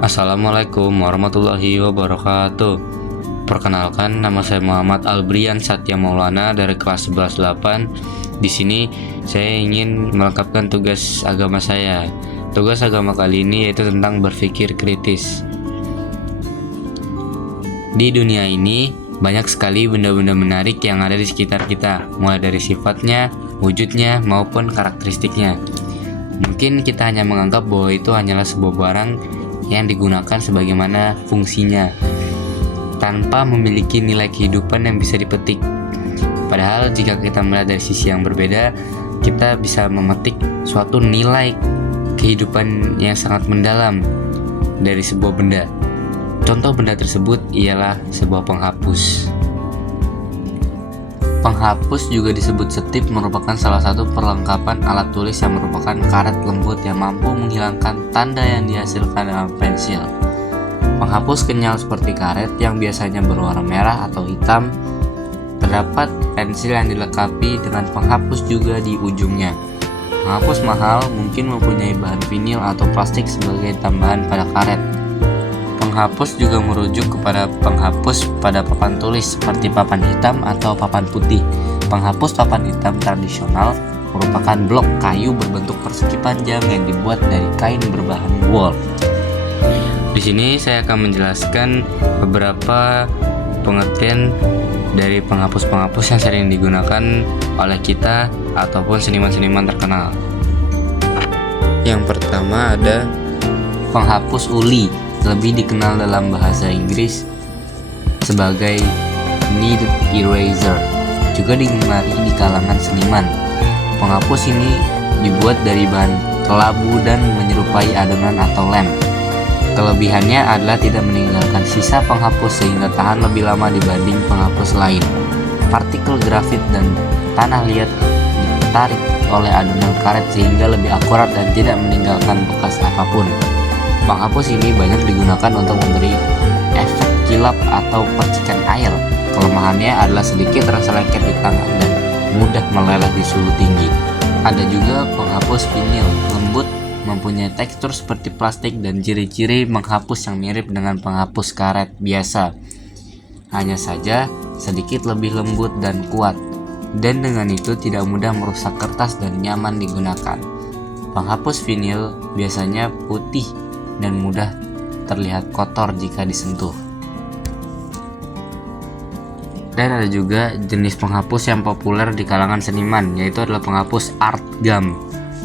Assalamualaikum warahmatullahi wabarakatuh. Perkenalkan, nama saya Muhammad Albrian Satya Maulana dari kelas 11-8. Di sini saya ingin melengkapkan tugas agama saya. Tugas agama kali ini yaitu tentang berpikir kritis. Di dunia ini banyak sekali benda-benda menarik yang ada di sekitar kita, mulai dari sifatnya, wujudnya, maupun karakteristiknya. Mungkin kita hanya menganggap bahwa itu hanyalah sebuah barang yang digunakan sebagaimana fungsinya, tanpa memiliki nilai kehidupan yang bisa dipetik. Padahal jika kita melihat dari sisi yang berbeda, kita bisa memetik suatu nilai kehidupan yang sangat mendalam dari sebuah benda. Contoh benda tersebut ialah sebuah penghapus. Penghapus juga disebut setip, merupakan salah satu perlengkapan alat tulis yang merupakan karet lembut yang mampu menghilangkan tanda yang dihasilkan dengan pensil. Penghapus kenyal seperti karet yang biasanya berwarna merah atau hitam. Terdapat pensil yang dilengkapi dengan penghapus juga di ujungnya. Penghapus mahal mungkin mempunyai bahan vinil atau plastik sebagai tambahan pada karet. Penghapus juga merujuk kepada penghapus pada papan tulis seperti papan hitam atau papan putih. Penghapus papan hitam tradisional merupakan blok kayu berbentuk persegi panjang yang dibuat dari kain berbahan wool. Di sini saya akan menjelaskan beberapa pengertian dari penghapus-penghapus yang sering digunakan oleh kita ataupun seniman-seniman terkenal. Yang pertama ada penghapus uli, lebih dikenal dalam bahasa Inggris sebagai needle eraser, juga digemari di kalangan seniman. Penghapus ini dibuat dari bahan kelabu dan menyerupai adonan atau lem. Kelebihannya adalah tidak meninggalkan sisa penghapus sehingga tahan lebih lama dibanding penghapus lain. Partikel grafit dan tanah liat ditarik oleh adonan karet sehingga lebih akurat dan tidak meninggalkan bekas apapun. Penghapus ini banyak digunakan untuk memberi efek kilap atau percikan air. Kelemahannya adalah sedikit rasa lengket di tangan dan mudah meleleh di suhu tinggi. Ada juga penghapus vinil, lembut, mempunyai tekstur seperti plastik dan ciri-ciri menghapus yang mirip dengan penghapus karet biasa. Hanya saja sedikit lebih lembut dan kuat, dan dengan itu tidak mudah merusak kertas dan nyaman digunakan. Penghapus vinil biasanya putih dan mudah terlihat kotor jika disentuh. Dan ada juga jenis penghapus yang populer di kalangan seniman, yaitu adalah penghapus art gum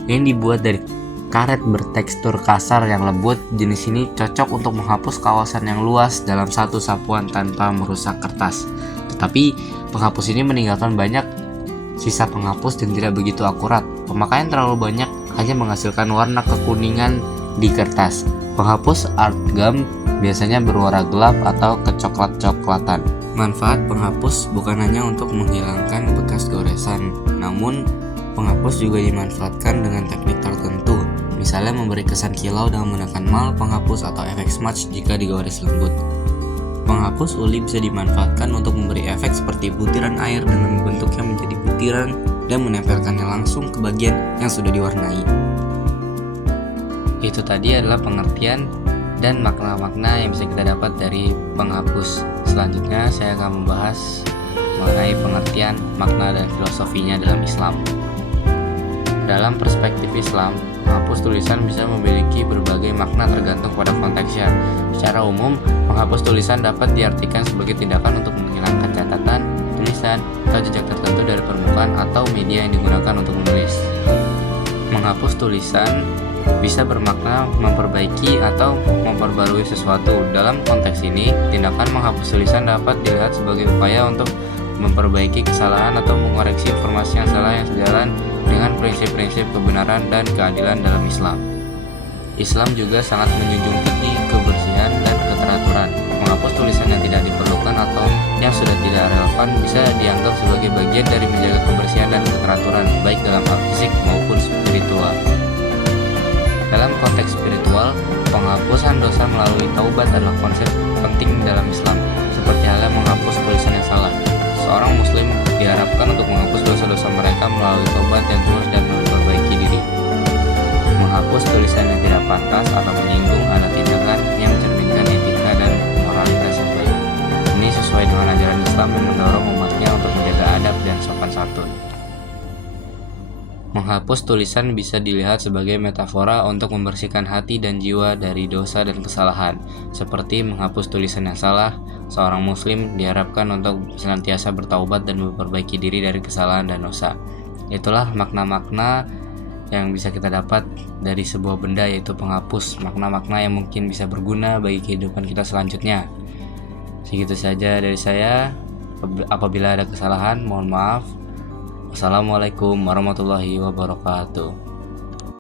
yang dibuat dari karet bertekstur kasar yang lembut. Jenis ini cocok untuk menghapus kawasan yang luas dalam satu sapuan tanpa merusak kertas. Tetapi penghapus ini meninggalkan banyak sisa penghapus dan tidak begitu akurat. Pemakaian terlalu banyak hanya menghasilkan warna kekuningan di kertas. Penghapus art gum biasanya berwarna gelap atau kecoklat-coklatan. Manfaat penghapus bukan hanya untuk menghilangkan bekas goresan, namun penghapus juga dimanfaatkan dengan teknik tertentu. Misalnya memberi kesan kilau dengan menggunakan mal penghapus atau efek smudge jika digores lembut. Penghapus uli bisa dimanfaatkan untuk memberi efek seperti butiran air dengan membentuknya menjadi butiran dan menempelkannya langsung ke bagian yang sudah diwarnai. Itu tadi adalah pengertian dan makna-makna yang bisa kita dapat dari penghapus. Selanjutnya saya akan membahas mengenai pengertian, makna, dan filosofinya dalam Islam. Dalam perspektif Islam, menghapus tulisan bisa memiliki berbagai makna tergantung pada konteksnya. Secara umum, menghapus tulisan dapat diartikan sebagai tindakan untuk menghilangkan catatan, tulisan, atau jejak tertentu dari permukaan atau media yang digunakan untuk menulis. Menghapus tulisan bisa bermakna memperbaiki atau memperbarui sesuatu. Dalam konteks ini, tindakan menghapus tulisan dapat dilihat sebagai upaya untuk memperbaiki kesalahan atau mengoreksi informasi yang salah yang sejalan dengan prinsip-prinsip kebenaran dan keadilan dalam Islam. Islam juga sangat menjunjung tinggi kebersihan dan keteraturan. Menghapus tulisan yang tidak diperlukan atau yang sudah tidak relevan bisa dianggap sebagai bagian dari menjaga kebersihan dan keteraturan, baik dalam hal fisik maupun spiritual. Dalam konteks spiritual, penghapusan dosa melalui taubat adalah konsep penting dalam Islam, seperti halnya menghapus tulisan yang salah. Seorang muslim diharapkan untuk menghapus dosa-dosa mereka melalui taubat yang tulus dan memperbaiki diri. Menghapus tulisan yang tidak pantas atau menyinggung adalah tindakan yang Islam yang mendorong umatnya untuk menjaga adab dan sopan santun. Menghapus tulisan bisa dilihat sebagai metafora untuk membersihkan hati dan jiwa dari dosa dan kesalahan. Seperti menghapus tulisan yang salah, seorang muslim diharapkan untuk senantiasa bertaubat dan memperbaiki diri dari kesalahan dan dosa. Itulah makna-makna yang bisa kita dapat dari sebuah benda, yaitu penghapus. Makna-makna yang mungkin bisa berguna bagi kehidupan kita selanjutnya. Segitu saja dari saya. Apabila ada kesalahan, mohon maaf. Assalamualaikum warahmatullahi wabarakatuh.